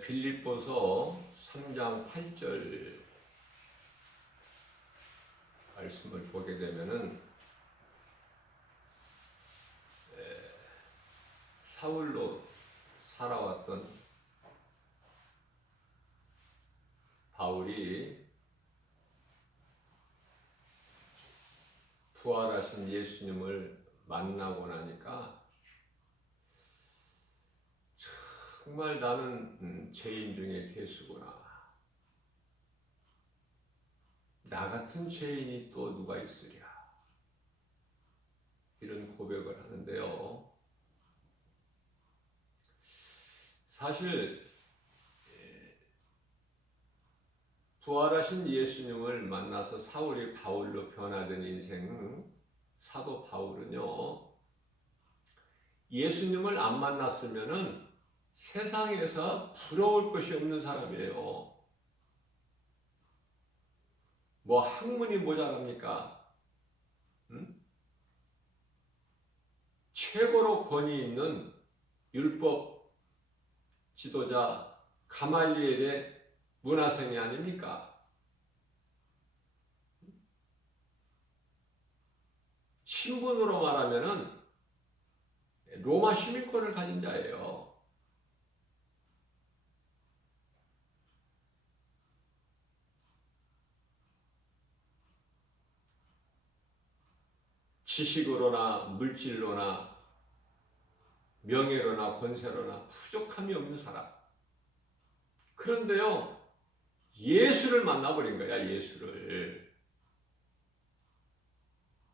빌립보서 3장 8절 말씀을 보게 되면은 사울로 살아왔던 바울이 부활하신 예수님을 만나고 나니까 정말 나는 죄인 중에 괴수구나. 나 같은 죄인이 또 누가 있으랴. 이런 고백을 하는데요. 사실 부활하신 예수님을 만나서 사울이 바울로 변화된 인생, 사도 바울은요, 예수님을 안 만났으면은 세상에서 부러울 것이 없는 사람이에요. 뭐 학문이 모자랍니까? 최고로 권위 있는 율법 지도자 가말리엘의 문화생이 아닙니까? 신분으로 말하면은 로마 시민권을 가진 자예요. 지식으로나 물질로나 명예로나 권세로나 부족함이 없는 사람. 그런데요, 예수를 만나버린 거야, 예수를.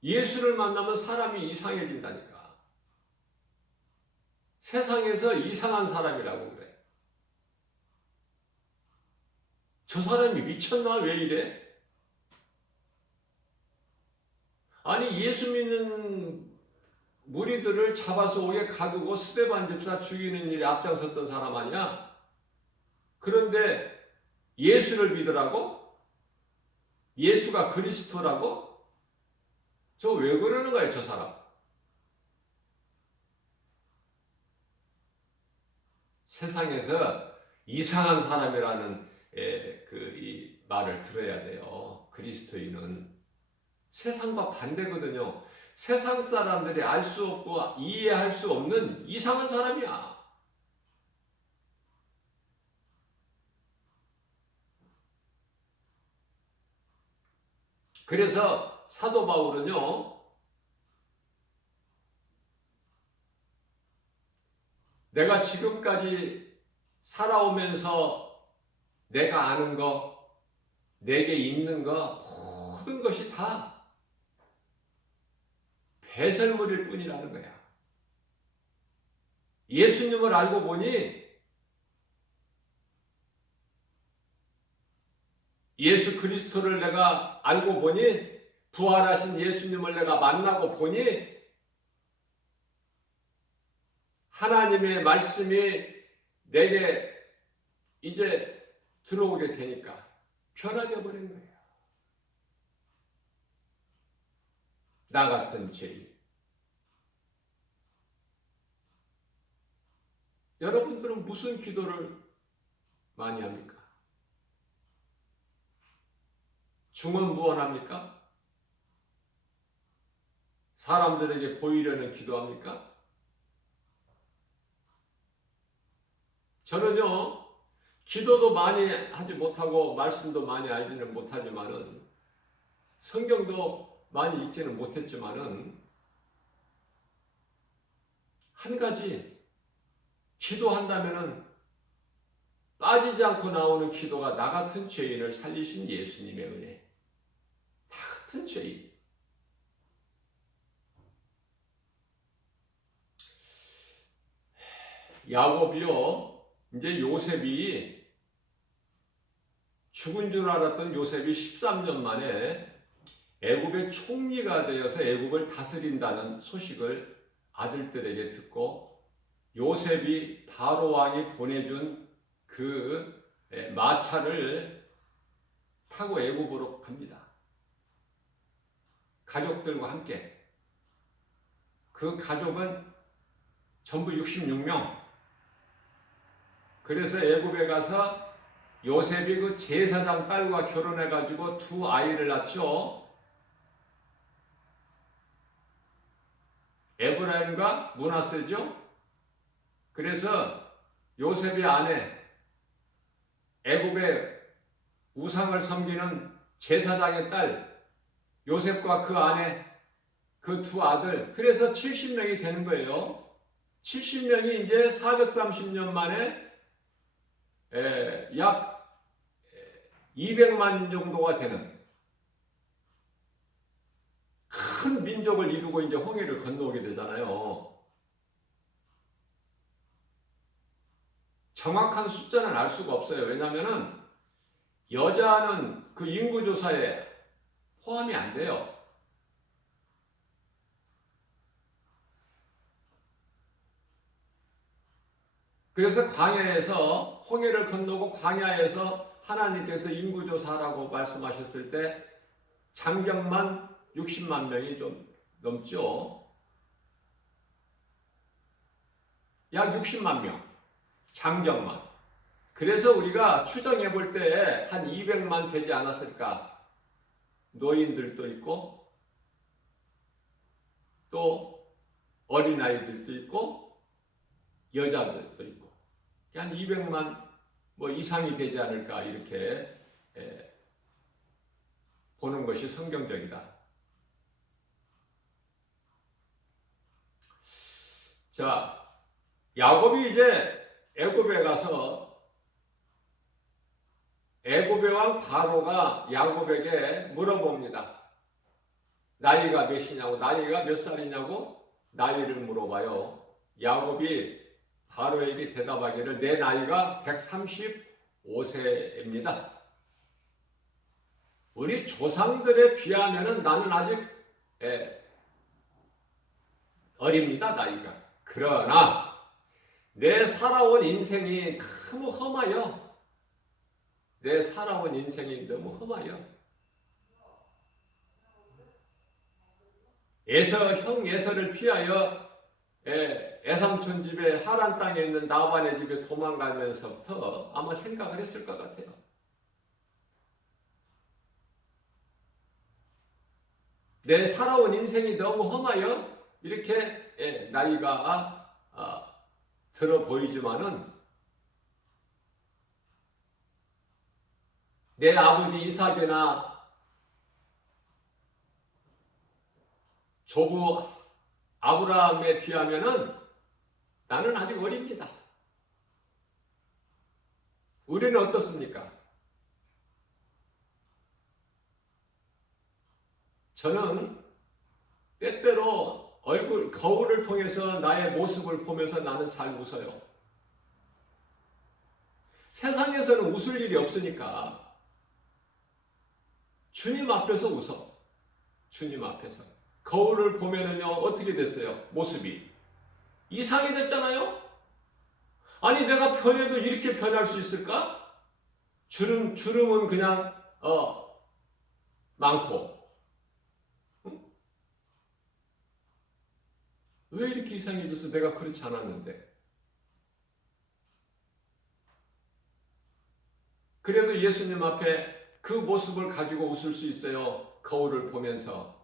예수를 만나면 사람이 이상해진다니까. 세상에서 이상한 사람이라고 그래. 저 사람이 미쳤나? 왜 이래? 아니, 예수 믿는 무리들을 잡아서 옥에 가두고 스데반 집사 죽이는 일에 앞장섰던 사람 아니야? 그런데 예수를 믿으라고? 예수가 그리스도라고? 저 왜 그러는 거예요, 저 사람? 세상에서 이상한 사람이라는 이 말을 들어야 돼요. 그리스도인은 세상과 반대거든요. 세상 사람들이 알 수 없고 이해할 수 없는 이상한 사람이야. 그래서 사도 바울은요, 내가 지금까지 살아오면서 내가 아는 거, 내게 있는 거, 모든 것이 다 배설물일 뿐이라는 거야. 예수님을 알고 보니 예수 그리스도를 내가 알고 보니 부활하신 예수님을 내가 만나고 보니 하나님의 말씀이 내게 이제 들어오게 되니까 변하게 버린 거예요. 나 같은 죄인. 여러분들은 무슨 기도를 많이 합니까? 중언부언합니까? 사람들에게 보이려는 기도합니까? 저는요, 기도도 많이 하지 못하고 말씀도 많이 알지는 못하지만은 성경도 많이 읽지는 못했지만은 한 가지 기도한다면은 빠지지 않고 나오는 기도가 나 같은 죄인을 살리신 예수님의 은혜. 나 같은 죄인. 야곱이요, 이제 요셉이 죽은 줄 알았던 요셉이 13년 만에 애굽의 총리가 되어서 애굽을 다스린다는 소식을 아들들에게 듣고 요셉이 바로 왕이 보내준 그 마차를 타고 애굽으로 갑니다. 가족들과 함께. 그 가족은 전부 66명. 그래서 애굽에 가서 요셉이 그 제사장 딸과 결혼해 가지고 두 아이를 낳죠. 에브라임과 므낫세죠. 그래서 요셉의 아내, 애굽의 우상을 섬기는 제사장의 딸 요셉과 그 아내, 그 두 아들, 그래서 70명이 되는 거예요. 70명이 이제 430년 만에 약 200만 정도가 되는 큰 민족을 이루고 이제 홍해를 건너오게 되잖아요. 정확한 숫자는 알 수가 없어요. 왜냐하면 여자는 그 인구조사에 포함이 안 돼요. 그래서 광야에서 홍해를 건너고 광야에서 하나님께서 인구조사라고 말씀하셨을 때 장정만 60만 명이 좀 넘죠. 약 60만 명. 장정만. 그래서 우리가 추정해 볼 때 한 200만 되지 않았을까. 노인들도 있고 또 어린아이들도 있고 여자들도 있고 한 200만 뭐 이상이 되지 않을까 이렇게 보는 것이 성경적이다. 자, 야곱이 이제 애굽에 가서 애굽의 왕 바로가 야곱에게 물어봅니다. 나이가 몇이냐고, 나이가 몇 살이냐고 나이를 물어봐요. 야곱이 바로에게 대답하기를 내 나이가 135세입니다. 우리 조상들에 비하면 나는 아직 어립니다, 나이가. 그러나 내 살아온 인생이 너무 험하여 내 살아온 인생이 너무 험하여 형 에서를 피하여 애삼촌 집에 하란 땅에 있는 나반의 집에 도망가면서부터 아마 생각을 했을 것 같아요. 내 살아온 인생이 너무 험하여 이렇게 나이가 들어 보이지만은 내 아버지 이삭이나 조부 아브라함에 비하면은 나는 아직 어립니다. 우리는 어떻습니까? 저는 때때로 거울을 통해서 나의 모습을 보면서 나는 잘 웃어요. 세상에서는 웃을 일이 없으니까 주님 앞에서 웃어. 주님 앞에서. 거울을 보면은요, 어떻게 됐어요? 모습이. 이상해졌잖아요? 아니, 내가 변해도 이렇게 변할 수 있을까? 주름은 그냥, 많고. 응? 왜 이렇게 이상해져서 내가 그렇지 않았는데? 그래도 예수님 앞에 그 모습을 가지고 웃을 수 있어요. 거울을 보면서.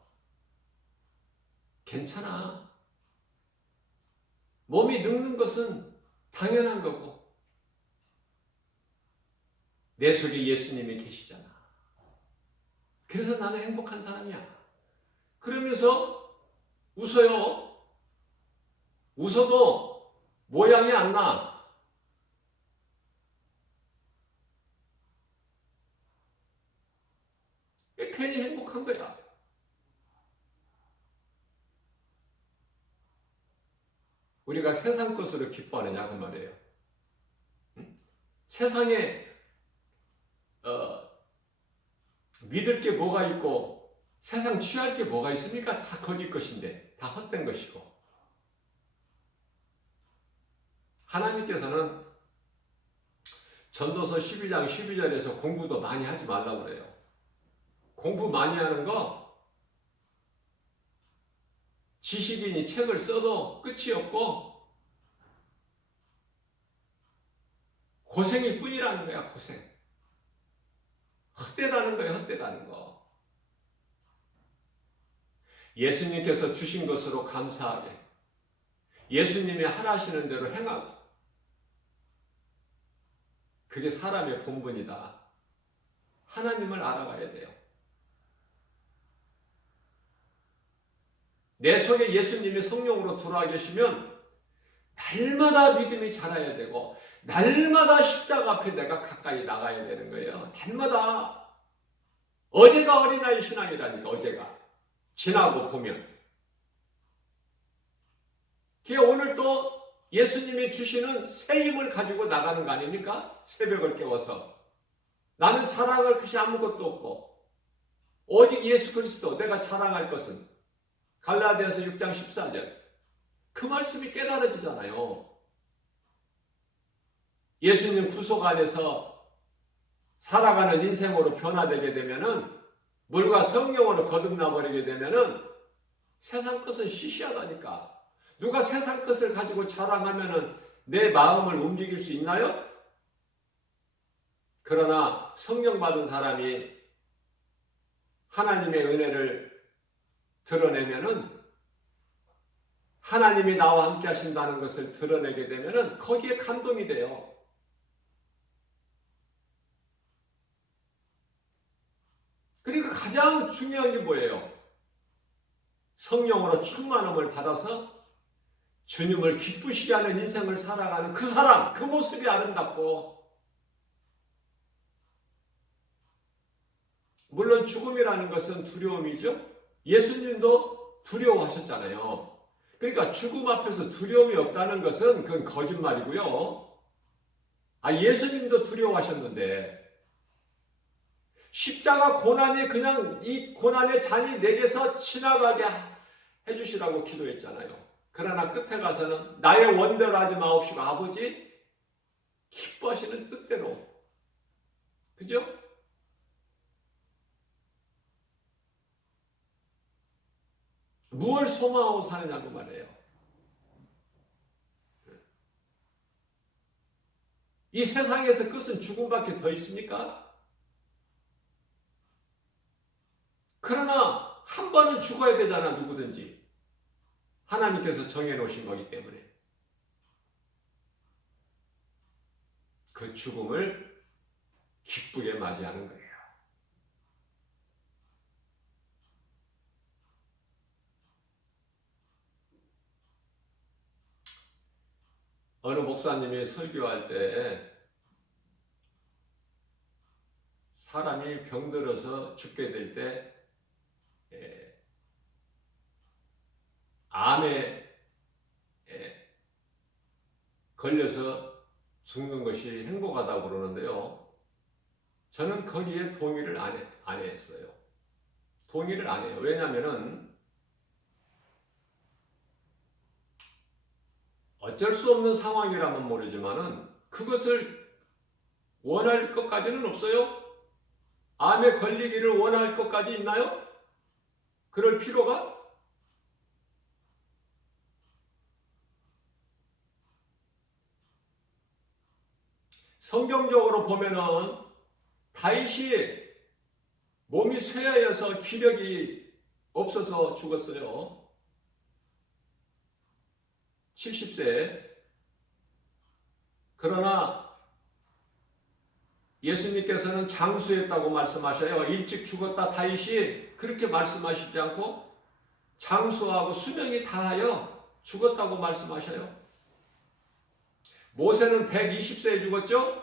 괜찮아. 몸이 늙는 것은 당연한 거고. 내 속에 예수님이 계시잖아. 그래서 나는 행복한 사람이야. 그러면서 웃어요. 웃어도 모양이 안 나. 괜히 행복한 거야. 우리가 세상 것으로 기뻐하느냐 그 말이에요. 응? 세상에 믿을 게 뭐가 있고 세상 취할 게 뭐가 있습니까? 다 거짓 것인데 다 헛된 것이고 하나님께서는 전도서 12장 12절에서 공부도 많이 하지 말라고 그래요. 공부 많이 하는 거 지식인이 책을 써도 끝이 없고 고생이 뿐이라는 거야, 고생. 헛되다는 거야, 헛되다는 거. 예수님께서 주신 것으로 감사하게, 예수님이 하라시는 대로 행하고, 그게 사람의 본분이다. 하나님을 알아가야 돼요. 내 속에 예수님이 성령으로 들어와 계시면 날마다 믿음이 자라야 되고 날마다 십자가 앞에 내가 가까이 나가야 되는 거예요. 날마다. 어제가 어린아이 신앙이라니까. 어제가 지나고 보면 그게 오늘 또 예수님이 주시는 새 힘을 가지고 나가는 거 아닙니까? 새벽을 깨워서 나는 자랑할 것이 아무것도 없고 오직 예수 그리스도, 내가 자랑할 것은 갈라디아서 6장 14절 그 말씀이 깨달아지잖아요. 예수님 구속 안에서 살아가는 인생으로 변화되게 되면은, 물과 성령으로 거듭나버리게 되면은 세상 것은 시시하다니까. 누가 세상 것을 가지고 자랑하면은 내 마음을 움직일 수 있나요? 그러나 성령 받은 사람이 하나님의 은혜를 드러내면은, 하나님이 나와 함께 하신다는 것을 드러내게 되면은 거기에 감동이 돼요. 그러니까 가장 중요한 게 뭐예요? 성령으로 충만함을 받아서 주님을 기쁘시게 하는 인생을 살아가는 그 사람, 그 모습이 아름답고, 물론 죽음이라는 것은 두려움이죠. 예수님도 두려워하셨잖아요. 그러니까 죽음 앞에서 두려움이 없다는 것은 그건 거짓말이고요. 예수님도 두려워하셨는데 십자가 고난이 그냥 이 고난의 잔이 내게서 지나가게 해주시라고 기도했잖아요. 그러나 끝에 가서는 나의 원대로 하지 마옵시고 아버지 기뻐하시는 뜻대로. 그죠? 무엇을 소망하고 사느냐고 말해요. 이 세상에서 끝은 죽음밖에 더 있습니까? 그러나 한 번은 죽어야 되잖아, 누구든지. 하나님께서 정해놓으신 거기 때문에. 그 죽음을 기쁘게 맞이하는 거예요. 어느 목사님이 설교할 때 사람이 병들어서 죽게 될 때 암에 걸려서 죽는 것이 행복하다고 그러는데요. 저는 거기에 동의를 안 했어요. 동의를 안 해요. 왜냐하면은 어쩔 수 없는 상황이라면 모르지만은 그것을 원할 것까지는 없어요. 암에 걸리기를 원할 것까지 있나요? 그럴 필요가? 성경적으로 보면은 다윗이 몸이 쇠하여서 기력이 없어서 죽었어요. 70세. 그러나 예수님께서는 장수했다고 말씀하셔요. 일찍 죽었다 다윗이 그렇게 말씀하시지 않고 장수하고 수명이 다하여 죽었다고 말씀하셔요. 모세는 120세에 죽었죠?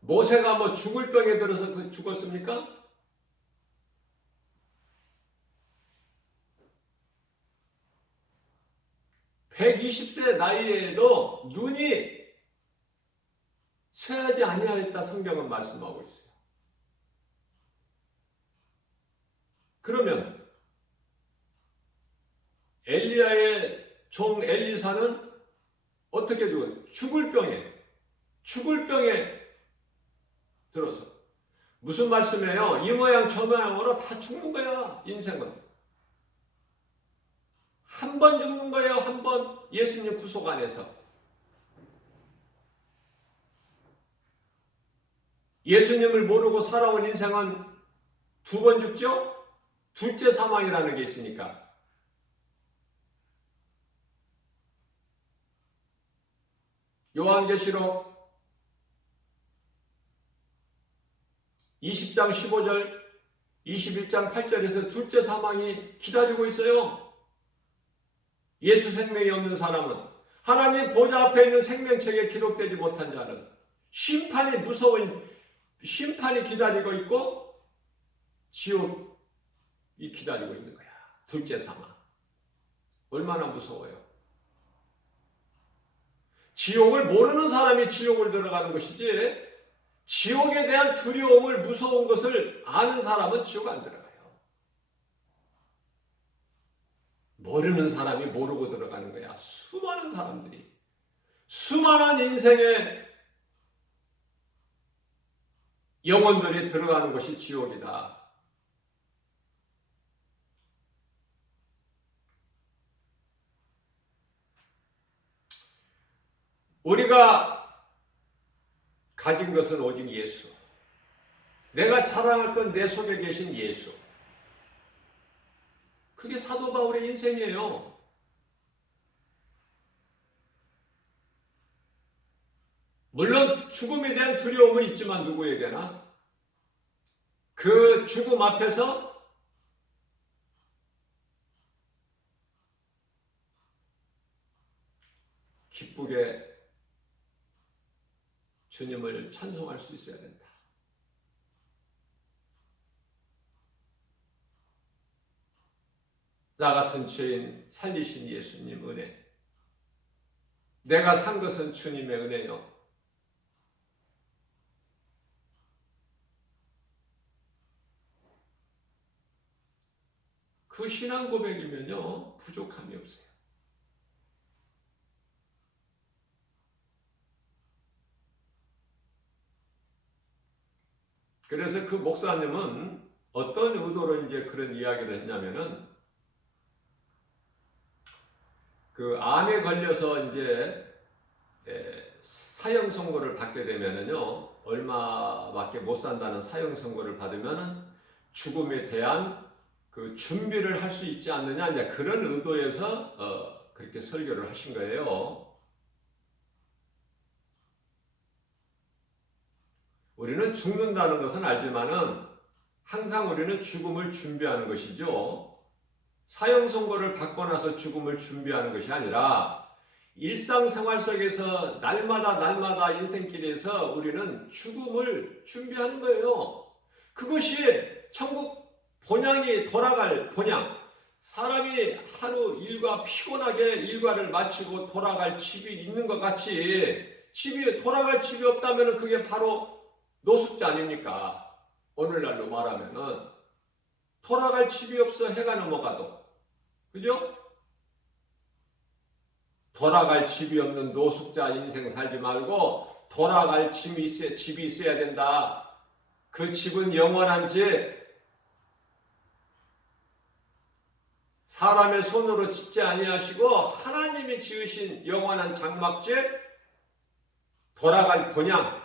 모세가 뭐 죽을 병에 들어서 죽었습니까? (120세) 나이에도 눈이 쇠하지 아니하였다 성경은 말씀하고 있어요. 그러면 엘리야의 종 엘리사는 어떻게 죽을 병에 들어서. 무슨 말씀이에요? 이 모양 저 모양으로 다 죽는 거야, 인생은. 한 번 죽는 거예요. 한 번. 예수님 구속 안에서. 예수님을 모르고 살아온 인생은 두 번 죽죠? 둘째 사망이라는 게 있으니까. 요한계시록 20장 15절, 21장 8절에서 둘째 사망이 기다리고 있어요. 예수 생명이 없는 사람은, 하나님 보좌 앞에 있는 생명책에 기록되지 못한 자는 심판이 무서운 심판이 기다리고 있고 지옥이 기다리고 있는 거야. 둘째 사망. 얼마나 무서워요. 지옥을 모르는 사람이 지옥을 들어가는 것이지, 지옥에 대한 두려움을, 무서운 것을 아는 사람은 지옥 안 들어가요. 모르는 사람이 모르고 들어가는 거야. 수많은 사람들이, 수많은 인생의 영혼들이 들어가는 것이 지옥이다. 우리가 가진 것은 오직 예수. 내가 자랑할 건 내 속에 계신 예수. 그게 사도 바울의 인생이에요. 물론 죽음에 대한 두려움은 있지만 누구에게나 그 죽음 앞에서 기쁘게 주님을 찬송할 수 있어야 된다. 나 같은 죄인 살리신 예수님 은혜. 내가 산 것은 주님의 은혜요. 그 신앙 고백이면요, 부족함이 없어요. 그래서 그 목사님은 어떤 의도로 이제 그런 이야기를 했냐면은, 그 암에 걸려서 이제 사형 선고를 받게 되면은요, 얼마밖에 못 산다는 사형 선고를 받으면은 죽음에 대한 그 준비를 할 수 있지 않느냐, 이제 그런 의도에서 그렇게 설교를 하신 거예요. 우리는 죽는다는 것은 알지만은 항상 우리는 죽음을 준비하는 것이죠. 사형 선고를 받고 나서 죽음을 준비하는 것이 아니라 일상생활 속에서 날마다 인생길에서 우리는 죽음을 준비하는 거예요. 그것이 천국 본향이 돌아갈 본향. 사람이 하루 일과 피곤하게 일과를 마치고 돌아갈 집이 있는 것 같이, 돌아갈 집이 없다면 그게 바로 노숙자 아닙니까? 오늘날로 말하면은 돌아갈 집이 없어, 해가 넘어가도. 그죠? 돌아갈 집이 없는 노숙자 인생 살지 말고 돌아갈 집이 있어야 된다. 그 집은 영원한 집. 사람의 손으로 짓지 아니하시고 하나님이 지으신 영원한 장막집, 돌아갈 본향.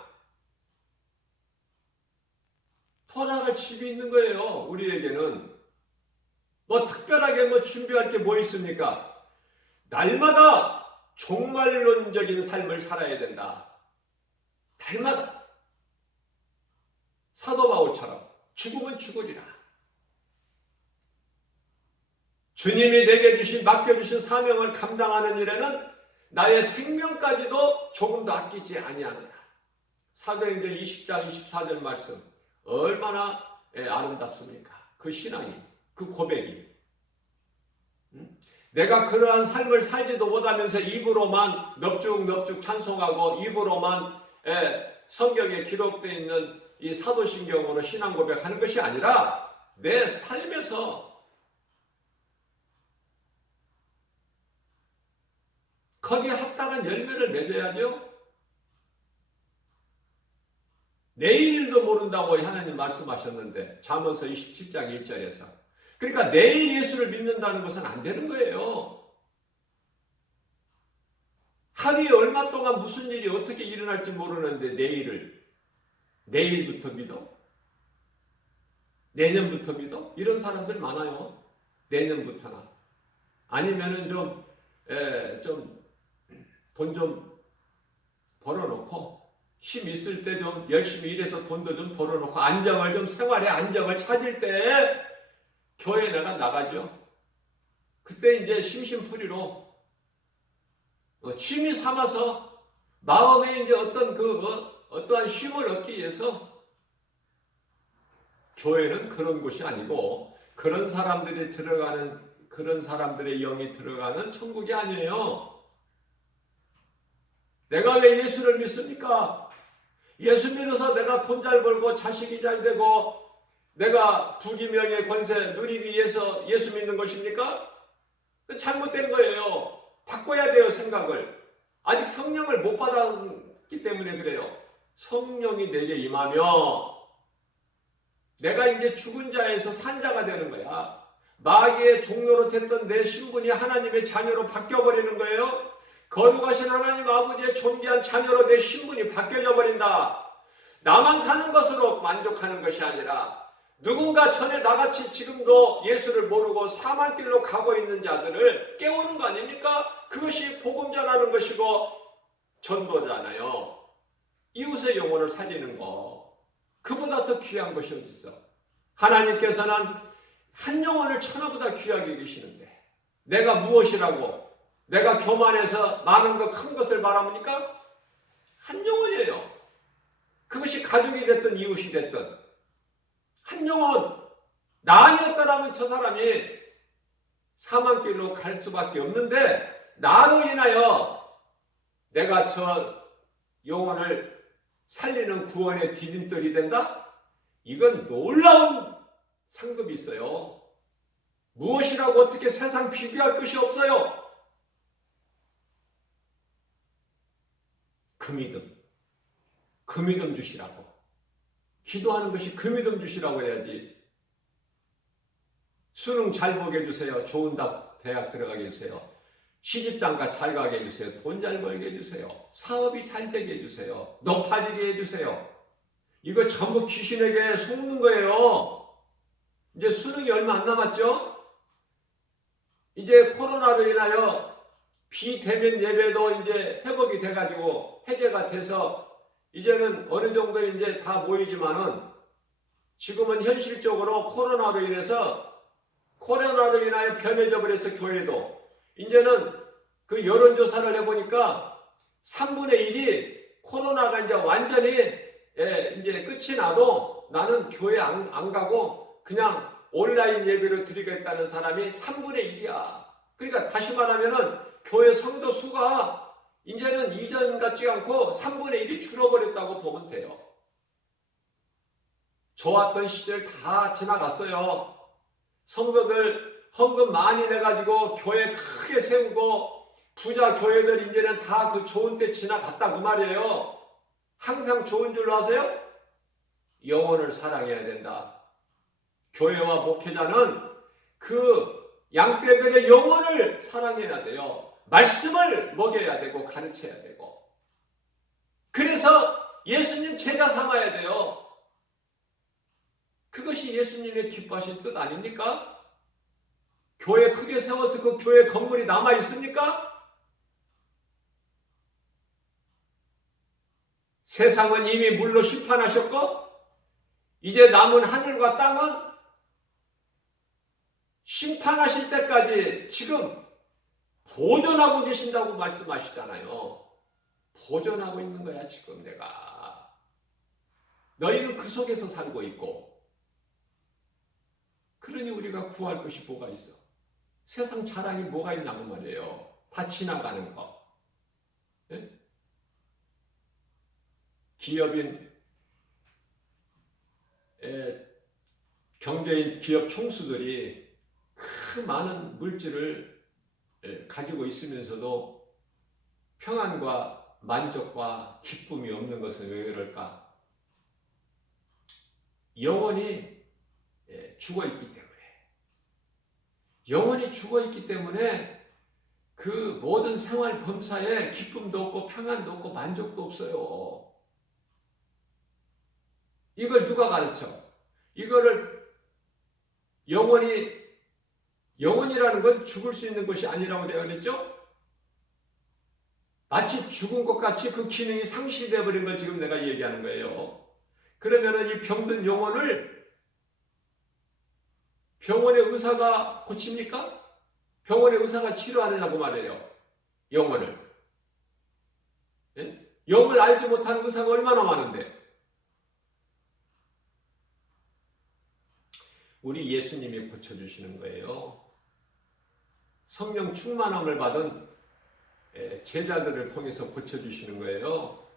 돌아갈 집이 있는 거예요. 우리에게는 뭐 특별하게 뭐 준비할 게 뭐 있습니까? 날마다 종말론적인 삶을 살아야 된다. 날마다 사도 바울처럼 죽으면 죽으리라. 주님이 내게 맡겨주신 사명을 감당하는 일에는 나의 생명까지도 조금도 아끼지 아니하노라. 사도행전 20장 24절 말씀 얼마나 아름답습니까? 그 신앙이, 그 고백이. 내가 그러한 삶을 살지도 못하면서 입으로만 넙죽 찬송하고 입으로만 성경에 기록되어 있는 이 사도신경으로 신앙 고백하는 것이 아니라 내 삶에서 거기에 합당한 열매를 맺어야죠. 내일도 모른다고 하나님 말씀하셨는데, 잠언서 27장 1절에서. 그러니까 내일 예수를 믿는다는 것은 안 되는 거예요. 하루에 얼마 동안 무슨 일이 어떻게 일어날지 모르는데 내일부터 믿어? 내년부터 믿어? 이런 사람들 많아요. 내년부터나. 아니면은 돈 좀 벌어놓고 힘 있을 때 좀 열심히 일해서 돈도 좀 벌어놓고 생활의 안정을 찾을 때 교회 내가 나가죠. 그때 이제 심심풀이로 취미 삼아서 마음에 이제 어떠한 쉼을 얻기 위해서 교회는 그런 곳이 아니고 그런 사람들의 영이 들어가는 천국이 아니에요. 내가 왜 예수를 믿습니까? 예수 믿어서 내가 돈 잘 벌고 자식이 잘 되고 내가 부귀명예 권세 누리기 위해서 예수 믿는 것입니까? 잘못된 거예요. 바꿔야 돼요, 생각을. 아직 성령을 못 받았기 때문에 그래요. 성령이 내게 임하며 내가 이제 죽은 자에서 산 자가 되는 거야. 마귀의 종로로 됐던 내 신분이 하나님의 자녀로 바뀌어버리는 거예요. 거룩하신 하나님 아버지의 존귀한 자녀로 내 신분이 바뀌어져 버린다. 나만 사는 것으로 만족하는 것이 아니라 누군가 전에 나같이 지금도 예수를 모르고 사망길로 가고 있는 자들을 깨우는 거 아닙니까? 그것이 복음 전하는 것이고 전도잖아요. 이웃의 영혼을 살리는 거. 그보다 더 귀한 것이 어디 있어? 하나님께서는 한 영혼을 천하보다 귀하게 계시는데 내가 무엇이라고? 내가 교만해서 많은 것, 큰 것을 바랍니까? 한 영혼이에요. 그것이 가족이 됐든 이웃이 됐든 한 영혼. 나 아니었더라면 저 사람이 사망길로 갈 수밖에 없는데 나로 인하여 내가 저 영혼을 살리는 구원의 디딤돌이 된다? 이건 놀라운 상급이 있어요. 무엇이라고 어떻게 세상 비교할 것이 없어요. 그 믿음 주시라고. 기도하는 것이 그 믿음 주시라고 해야지. 수능 잘 보게 해주세요. 좋은 대학 들어가게 해주세요. 시집장가 잘 가게 해주세요. 돈 잘 벌게 해주세요. 사업이 잘 되게 해주세요. 높아지게 해주세요. 이거 전부 귀신에게 속는 거예요. 이제 수능이 얼마 안 남았죠? 이제 코로나로 인하여 비대면 예배도 이제 회복이 돼가지고 해제가 돼서 이제는 어느 정도 이제 다 모이지만은 지금은 현실적으로 코로나로 인하여 변해져 버려서 교회도 이제는 그 여론조사를 해보니까 3분의 1이 코로나가 이제 완전히 이제 끝이 나도 나는 교회 안 가고 그냥 온라인 예배를 드리겠다는 사람이 3분의 1이야. 그러니까 다시 말하면은 교회 성도 수가 이제는 이전 같지 않고 3분의 1이 줄어버렸다고 보면 돼요. 좋았던 시절 다 지나갔어요. 성도들 헌금 많이 내가지고 교회 크게 세우고 부자 교회들 이제는 다 그 좋은 때 지나갔다 그 말이에요. 항상 좋은 줄로 아세요? 영혼을 사랑해야 된다. 교회와 목회자는 그 양떼들의 영혼을 사랑해야 돼요. 말씀을 먹여야 되고 가르쳐야 되고. 그래서 예수님 제자 삼아야 돼요. 그것이 예수님의 기뻐하신 뜻 아닙니까? 교회 크게 세워서 그 교회 건물이 남아 있습니까? 세상은 이미 물로 심판하셨고 이제 남은 하늘과 땅은 심판하실 때까지 지금 보존하고 계신다고 말씀하시잖아요. 보존하고 있는 거야 지금 내가. 너희는 그 속에서 살고 있고. 그러니 우리가 구할 것이 뭐가 있어? 세상 자랑이 뭐가 있냐고 말이에요. 다 지나가는 거. 네? 기업인 경제인 기업 총수들이 그 많은 물질을 가지고 있으면서도 평안과 만족과 기쁨이 없는 것은 왜 그럴까? 영혼이 죽어있기 때문에. 영혼이 죽어있기 때문에 그 모든 생활 범사에 기쁨도 없고 평안도 없고 만족도 없어요. 이걸 누가 가르쳐? 이거를 영원이라는 건 죽을 수 있는 것이 아니라고 되어 있죠? 마치 죽은 것 같이 그 기능이 상실되어 버린 걸 지금 내가 얘기하는 거예요. 그러면은 이 병든 영혼을 병원의 의사가 고칩니까? 병원의 의사가 치료하느냐고 말해요. 영혼을. 예? 영을 알지 못하는 의사가 얼마나 많은데. 우리 예수님이 고쳐주시는 거예요. 성령 충만함을 받은 제자들을 통해서 고쳐주시는 거예요.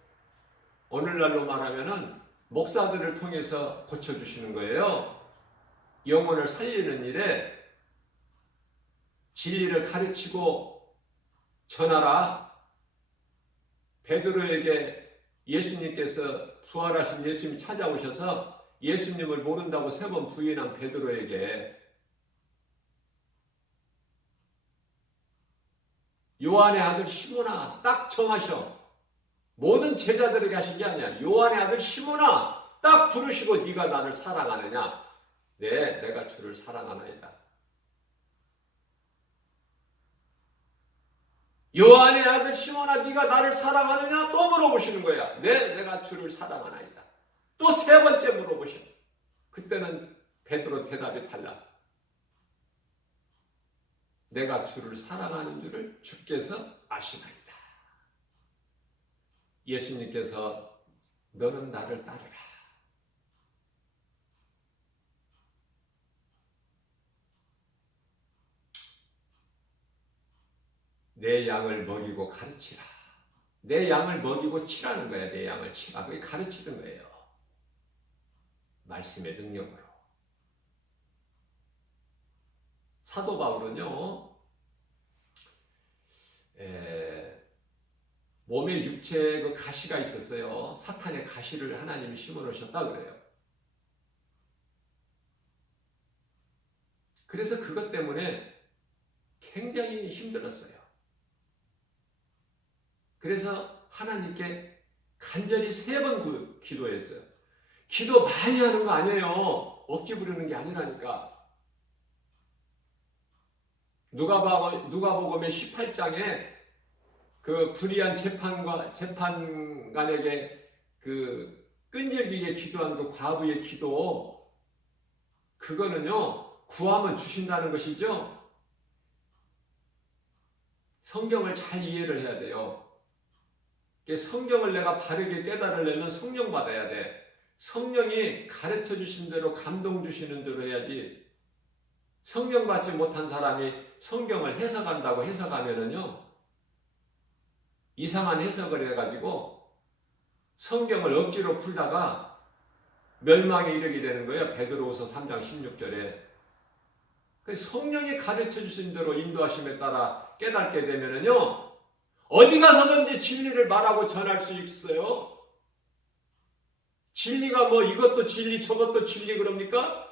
오늘날로 말하면은 목사들을 통해서 고쳐주시는 거예요. 영혼을 살리는 일에 진리를 가르치고 전하라. 베드로에게 예수님께서 부활하신 예수님이 찾아오셔서 예수님을 모른다고 3번 부인한 베드로에게 요한의 아들 시몬아 딱 정하셔. 모든 제자들에게 하신 게 아니야. 요한의 아들 시몬아 딱 부르시고 네가 나를 사랑하느냐? 네, 내가 주를 사랑하나이다. 요한의 아들 시몬아 네가 나를 사랑하느냐? 또 물어보시는 거야. 네, 내가 주를 사랑하나이다. 또 3번째 물어보셔. 그때는 베드로 대답이 달라. 내가 주를 사랑하는 줄을 주께서 아시나이다. 예수님께서 너는 나를 따르라. 내 양을 먹이고 가르치라. 내 양을 먹이고 치라는 거야. 내 양을 치라. 그게 가르치는 거예요. 말씀의 능력으로. 사도 바울은요. 몸에 육체에 그 가시가 있었어요. 사탄의 가시를 하나님이 심어놓으셨다 그래요. 그래서 그것 때문에 굉장히 힘들었어요. 그래서 하나님께 간절히 3번 기도했어요. 기도 많이 하는 거 아니에요. 억지 부르는 게 아니라니까. 누가복음의 18장에 그 불의한 재판관에게 그 끈질기게 기도한 그 과부의 기도, 그거는요 구하면 주신다는 것이죠. 성경을 잘 이해를 해야 돼요. 성경을 내가 바르게 깨달으려면 성령 받아야 돼. 성령이 가르쳐 주신 대로 감동 주시는 대로 해야지. 성령 받지 못한 사람이 성경을 해석한다고 해석하면은요 이상한 해석을 해가지고 성경을 억지로 풀다가 멸망에 이르게 되는 거예요. 베드로후서 3장 16절에. 성령이 가르쳐 주신 대로 인도하심에 따라 깨닫게 되면은요 어디 가서든지 진리를 말하고 전할 수 있어요. 진리가 뭐 이것도 진리 저것도 진리 그럽니까?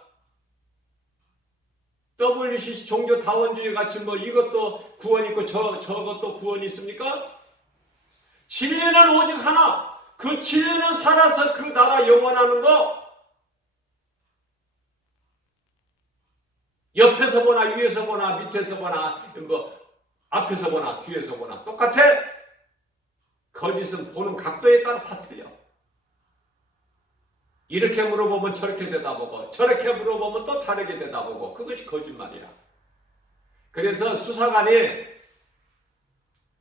WCC 종교다원주의 같이 뭐 이것도 구원 있고 저것도 구원이 있습니까? 진리는 오직 하나. 그 진리는 살아서 그 나라 영원하는 거. 옆에서 보나 위에서 보나 밑에서 보나 뭐 앞에서 보나 뒤에서 보나 똑같아. 거짓은 보는 각도에 따라 다 틀려. 이렇게 물어보면 저렇게 대답하고 저렇게 물어보면 또 다르게 대답하고 그것이 거짓말이야. 그래서 수사관이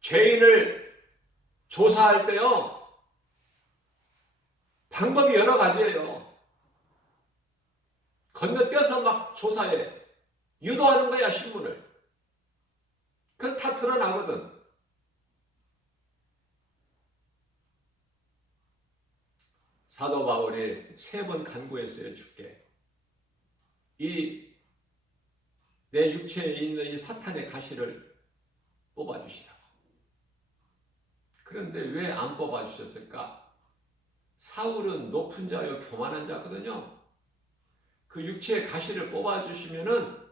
죄인을 조사할 때요 방법이 여러 가지예요. 건너뛰어서 막 조사해. 유도하는 거야 신문을. 그건 다 드러나거든. 사도 바울이 3번 간구했어요. 주께. 내 육체에 있는 이 사탄의 가시를 뽑아주시라고. 그런데 왜 안 뽑아주셨을까? 사울은 높은 자요 교만한 자거든요. 그 육체의 가시를 뽑아주시면은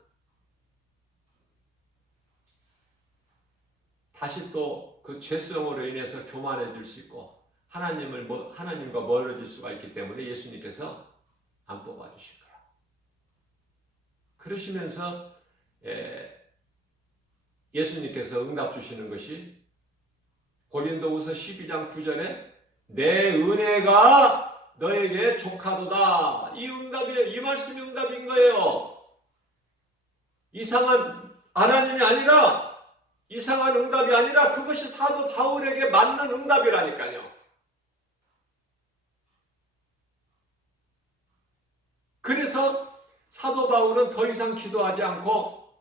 다시 또 그 죄성으로 인해서 교만해질 수 있고 하나님과 멀어질 수가 있기 때문에 예수님께서 안 뽑아주실 거라. 그러시면서 예수님께서 응답 주시는 것이 고린도후서 12장 9절에 내 은혜가 너에게 족하도다. 이 응답이에요. 이 말씀이 응답인 거예요. 이상한 하나님이 아니라, 이상한 응답이 아니라 그것이 사도 바울에게 맞는 응답이라니까요. 그래서 사도 바울은 더 이상 기도하지 않고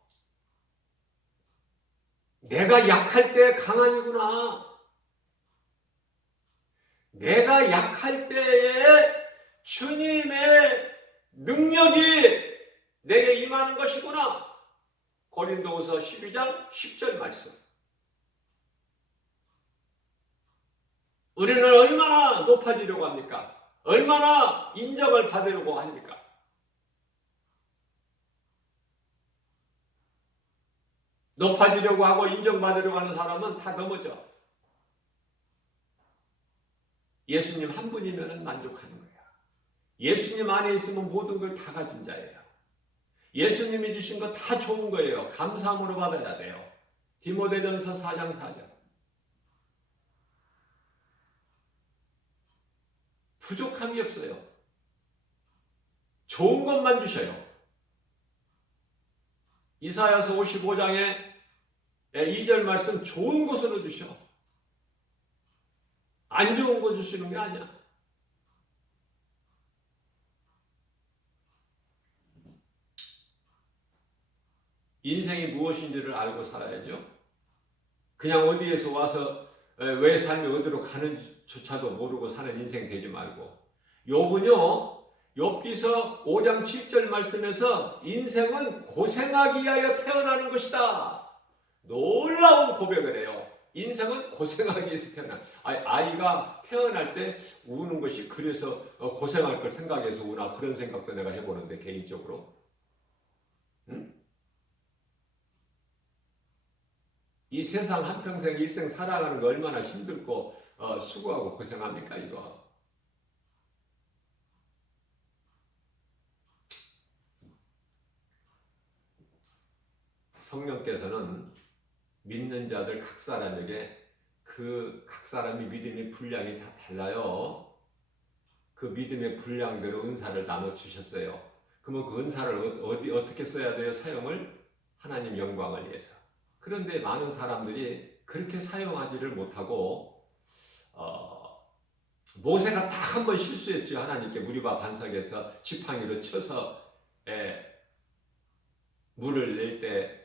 내가 약할 때 강함이구나. 내가 약할 때에 주님의 능력이 내게 임하는 것이구나. 고린도후서 12장 10절 말씀. 우리는 얼마나 높아지려고 합니까? 얼마나 인정을 받으려고 합니까? 높아지려고 하고 인정받으려고 하는 사람은 다 넘어져. 예수님 한 분이면 만족하는 거야. 예수님 안에 있으면 모든 걸 다 가진 자예요. 예수님이 주신 거 다 좋은 거예요. 감사함으로 받아야 돼요. 디모데전서 4장 4절. 부족함이 없어요. 좋은 것만 주셔요. 이사야서 55장에 2절 말씀 좋은 것으로 주셔. 안 좋은 거 주시는 게 아니야. 인생이 무엇인지를 알고 살아야죠. 그냥 어디에서 와서 왜 삶이 어디로 가는지조차도 모르고 사는 인생 되지 말고. 욥은요, 욥기서 5장 7절 말씀에서 인생은 고생하기 위하여 태어나는 것이다. 놀라운 고백을 해요. 인생은 고생하기 위해서 태어나. 아이가 태어날 때 우는 것이 그래서 고생할 걸 생각해서 우나, 그런 생각도 내가 해보는데 개인적으로. 응? 이 세상 한평생 일생 살아가는 거 얼마나 힘들고 수고하고 고생합니까 이거. 성령께서는 믿는 자들 각 사람에게 각 사람이 믿음의 분량이 다 달라요. 그 믿음의 분량대로 은사를 나눠 주셨어요. 그러면 그 은사를 어떻게 써야 돼요? 사용을 하나님 영광을 위해서. 그런데 많은 사람들이 그렇게 사용하지를 못하고 모세가 딱 한 번 실수했죠. 하나님께 무리바 반석에서 지팡이로 쳐서 물을 낼 때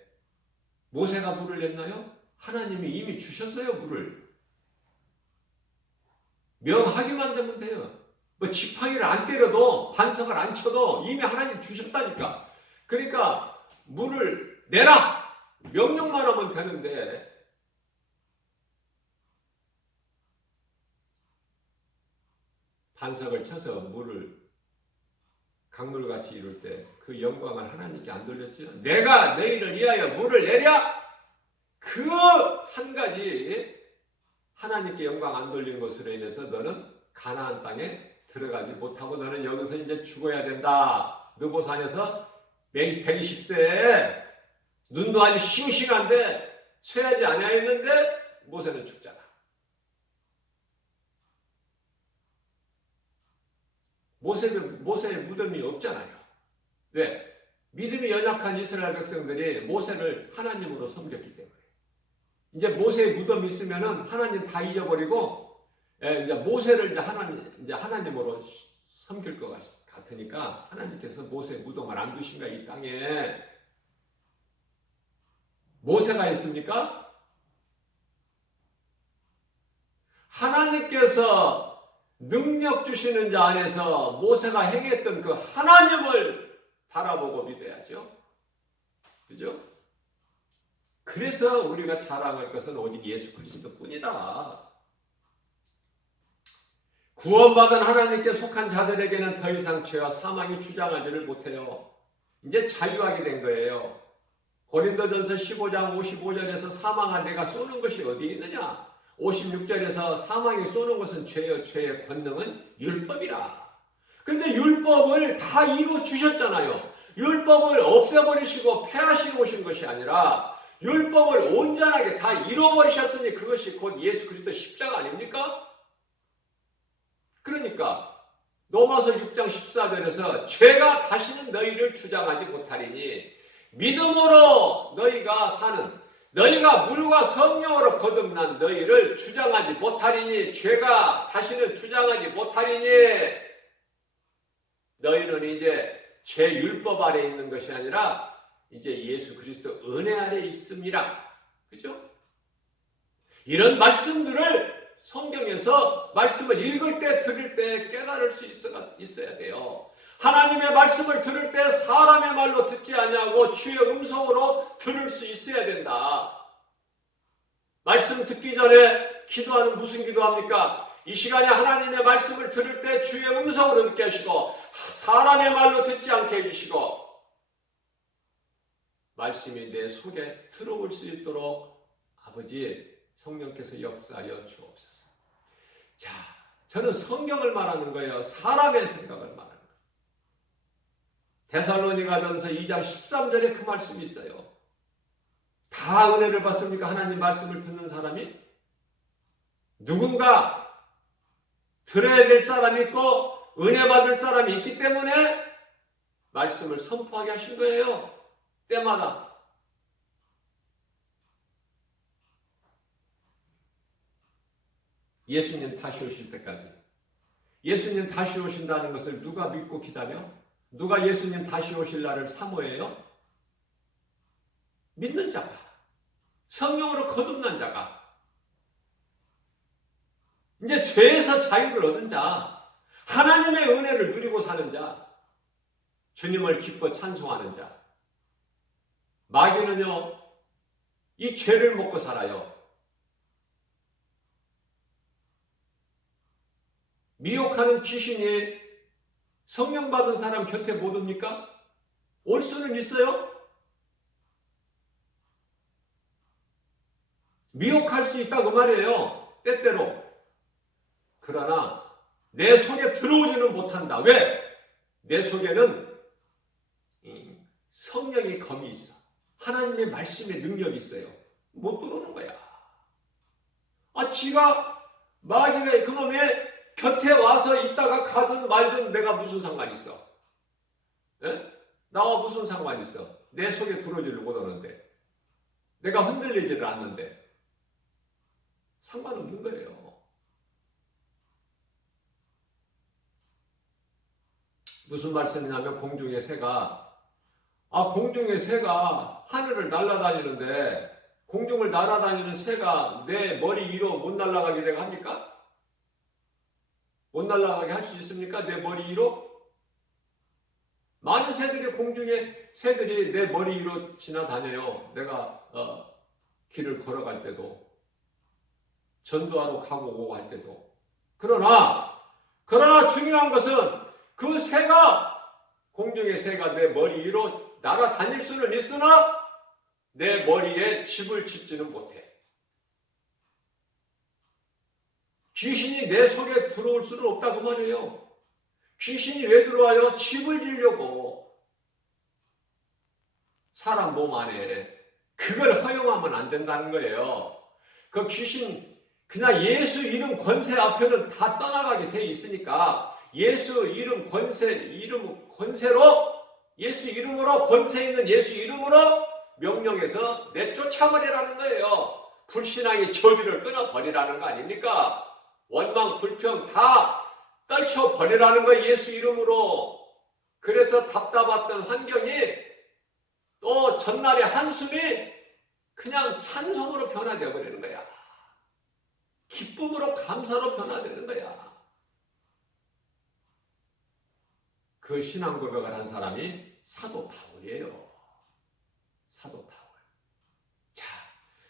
모세가 물을 냈나요? 하나님이 이미 주셨어요. 물을. 명하기만 되면 돼요. 뭐 지팡이를 안 때려도 반석을 안 쳐도 이미 하나님 주셨다니까. 그러니까 물을 내라! 명령만 하면 되는데 반석을 쳐서 물을 강물같이 이룰 때 그 영광을 하나님께 안 돌렸죠. 내가 너희를 위하여 물을 내랴! 그 한 가지 하나님께 영광 안 돌린 것으로 인해서 너는 가나안 땅에 들어가지 못하고 너는 여기서 이제 죽어야 된다. 느보산에서 120세에 눈도 아주 싱싱한데 쇠하지 아니하였는데 모세는 죽잖아. 모세의 무덤이 없잖아요. 왜? 믿음이 연약한 이스라엘 백성들이 모세를 하나님으로 섬겼기 때문에. 이제 모세의 무덤이 있으면은 하나님 다 잊어버리고 이제 모세를 이제 하나님으로 섬길 것 같으니까 하나님께서 모세의 무덤을 안 두신 거야. 이 땅에 모세가 있습니까? 하나님께서 능력 주시는 자 안에서 모세가 행했던 그 하나님을 바라보고 믿어야죠. 그죠? 그래서 우리가 자랑할 것은 오직 예수 그리스도 뿐이다. 구원받은 하나님께 속한 자들에게는 더 이상 죄와 사망이 주장하지를 못해요. 이제 자유하게 된 거예요. 고린도전서 15장 55절에서 사망아 내가 쏘는 것이 어디 있느냐? 56절에서 사망이 쏘는 것은 죄여 죄의 권능은 율법이라. 근데 율법을 다 이루어 주셨잖아요. 율법을 없애버리시고 폐하시고 오신 것이 아니라 율법을 온전하게 다 이루어버리셨으니 그것이 곧 예수 그리스도 십자가 아닙니까? 그러니까 로마서 6장 14절에서 죄가 다시는 너희를 주장하지 못하리니 믿음으로 너희가 사는 너희가 물과 성령으로 거듭난 너희를 주장하지 못하리니 죄가 다시는 주장하지 못하리니 너희는 이제 죄 율법 아래 있는 것이 아니라 이제 예수 그리스도 은혜 아래 있습니다. 그죠? 이런 말씀들을 성경에서 말씀을 읽을 때 들을 때 깨달을 수 있어야 돼요. 하나님의 말씀을 들을 때 사람의 말로 듣지 아니하고 주의 음성으로 들을 수 있어야 된다. 말씀 듣기 전에 기도하는 무슨 기도합니까? 이 시간에 하나님의 말씀을 들을 때 주의 음성으로 듣게 하시고 사람의 말로 듣지 않게 해주시고 말씀이 내 속에 들어올 수 있도록 아버지 성령께서 역사하여 주옵소서. 자, 저는 성경을 말하는 거예요. 사람의 생각을 말하는 거예요. 데살로니가전서 2장 13절에 그 말씀이 있어요. 다 은혜를 받습니까? 하나님 말씀을 듣는 사람이? 누군가 들어야 될 사람이 있고 은혜 받을 사람이 있기 때문에 말씀을 선포하게 하신 거예요. 때마다. 예수님 다시 오실 때까지. 예수님 다시 오신다는 것을 누가 믿고 기다려? 누가 예수님 다시 오실 날을 사모해요? 믿는 자가. 성령으로 거듭난 자가. 이제 죄에서 자유를 얻은 자. 하나님의 은혜를 누리고 사는 자. 주님을 기뻐 찬송하는 자. 마귀는요, 이 죄를 먹고 살아요. 미혹하는 귀신이 성령 받은 사람 곁에 못 옵니까? 올 수는 있어요? 미혹할 수 있다고 말이에요. 때때로. 그러나 내 속에 들어오지는 못한다. 왜? 내 속에는 성령의 검이 있어. 하나님의 말씀의 능력이 있어요. 못 들어오는 거야. 지가 마귀가 그놈의 곁에 와서 있다가 가든 말든 내가 무슨 상관이 있어? 에? 나와 무슨 상관이 있어? 내 속에 들어오지를 못하는데 내가 흔들리지를 않는데 상관없는 거예요. 무슨 말씀이냐면 공중의 새가 공중의 새가 하늘을 날아다니는데 공중을 날아다니는 새가 내 머리 위로 못 날아가게 내가 합니까? 못 날아가게 할 수 있습니까? 내 머리 위로? 많은 새들이 공중에 새들이 내 머리 위로 지나다녀요. 내가 길을 걸어갈 때도 전도하러 가고 오고 할 때도. 그러나 중요한 것은 그 새가 공중의 새가 내 머리 위로 날아다닐 수는 있으나 내 머리에 집을 짓지는 못해. 귀신이 내 속에 들어올 수는 없다고 말이에요. 귀신이 왜 들어와요? 집을 지려고. 사람 몸 안에. 그걸 허용하면 안 된다는 거예요. 그 귀신 그냥 예수 이름 권세 앞에는 다 떠나가게 돼 있으니까 예수 이름 권세로 예수 이름으로 권세 있는 예수 이름으로 명령해서 내쫓아버리라는 거예요. 불신앙의 저주를 끊어버리라는 거 아닙니까? 원망, 불평 다 떨쳐버리라는 거예요. 예수 이름으로. 그래서 답답했던 환경이 또 전날의 한숨이 그냥 찬송으로 변화되어 버리는 거야. 기쁨으로 감사로 변화되는 거야. 그 신앙 고백을 한 사람이 사도 바울이에요. 사도 바울. 자,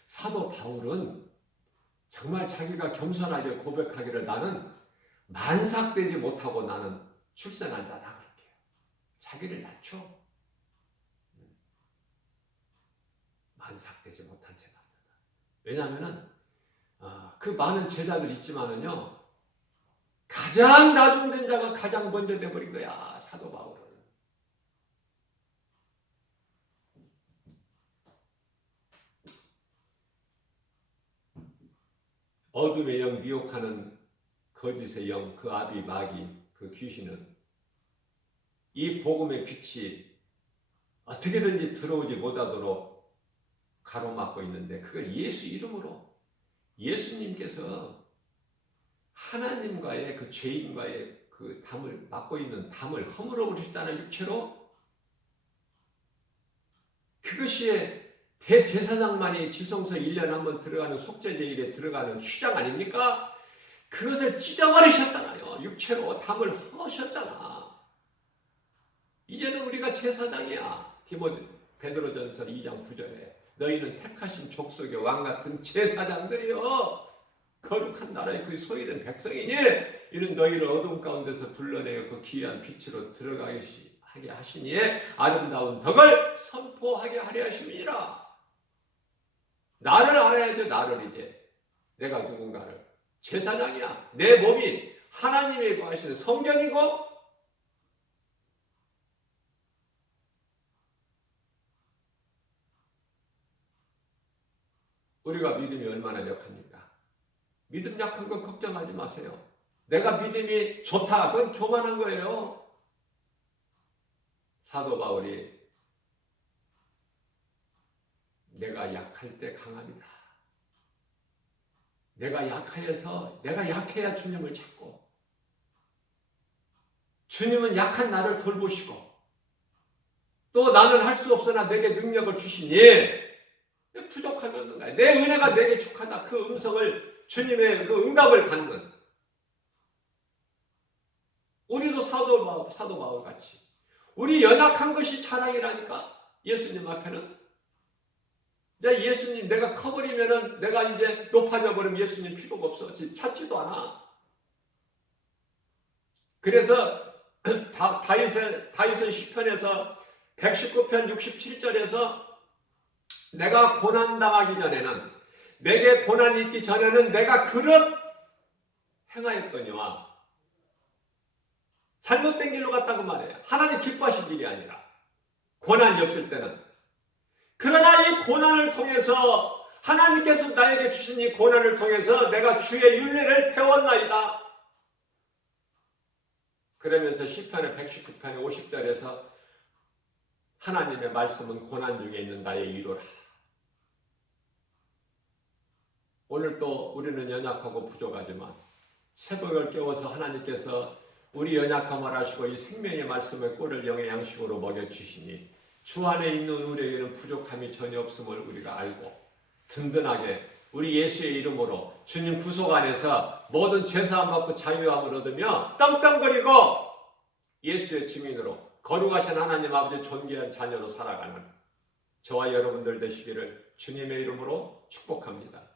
사도 바울은 정말 자기가 겸손하게 고백하기를 나는 만삭되지 못하고 나는 출세한 자다 그렇게 자기를 낮춰. 완삭되지 못한 제사입니다. 왜냐하면은 그 많은 제자들이 있지만은요, 가장 나중된 자가 가장 먼저 돼버린 거야, 사도 바울은. 어둠의 영, 미혹하는 거짓의 영, 그 아비 마귀, 그 귀신은 이 복음의 빛이 어떻게든지 들어오지 못하도록 가로막고 있는데, 그걸 예수 이름으로, 예수님께서 하나님과의 그 죄인과의 그 담을 막고 있는 담을 허물어 버리셨잖아요, 육체로. 그것이 대제사장만이 지성소 1년에 한 번 들어가는 속죄제일에 들어가는 휴장 아닙니까? 그것을 찢어버리셨잖아요. 육체로 담을 허셨잖아. 이제는 우리가 제사장이야. 베드로전서 2장 9절에 너희는 택하신 족속의 왕같은 제사장들이여, 거룩한 나라의 그 소유된 백성이니 이는 너희를 어둠 가운데서 불러내어 그 귀한 빛으로 들어가게 하게 하시니 아름다운 덕을 선포하게 하려 하심이니라. 나를 알아야죠. 나를, 이제 내가 누군가를. 제사장이야. 내 몸이 하나님의 거하시는 성전이고, 우리가 믿음이 얼마나 약합니까? 믿음 약한 건 걱정하지 마세요. 내가 믿음이 좋다, 그건 교만한 거예요. 사도 바울이 내가 약할 때 강합니다. 내가 약해야 주님을 찾고, 주님은 약한 나를 돌보시고, 또 나는 할 수 없으나 내게 능력을 주시니 부족하면 없는가. 내 은혜가 내게 족하다. 그 음성을, 주님의 그 응답을 받는, 우리도 사도 바울 같이 우리 연약한 것이 자랑이라니까. 예수님 앞에는 이제 예수님 내가 커버리면은, 내가 이제 높아져 버리면 예수님 필요가 없어. 찾지도 않아. 그래서 다윗은 시편에서 119편 67절에서 내가 고난당하기 전에는, 내게 고난이 있기 전에는 내가 그릇 행하였거니와, 잘못된 길로 갔다고 말해요. 하나님 기뻐하실 일이 아니라, 고난이 없을 때는. 그러나 이 고난을 통해서, 하나님께서 나에게 주신 이 고난을 통해서 내가 주의 윤례를 배웠나이다. 그러면서 시편의 119편의 50절에서 하나님의 말씀은 고난 중에 있는 나의 위로라. 오늘 또 우리는 연약하고 부족하지만 새벽을 깨워서 하나님께서 우리 연약함을 아시고 이 생명의 말씀의 꿀을 영의 양식으로 먹여주시니 주 안에 있는 우리에게는 부족함이 전혀 없음을 우리가 알고 든든하게 우리 예수의 이름으로 주님 구속 안에서 모든 죄사함 받고 자유함을 얻으며 떵떵거리고 예수의 증인으로 거룩하신 하나님 아버지 존귀한 자녀로 살아가는 저와 여러분들 되시기를 주님의 이름으로 축복합니다.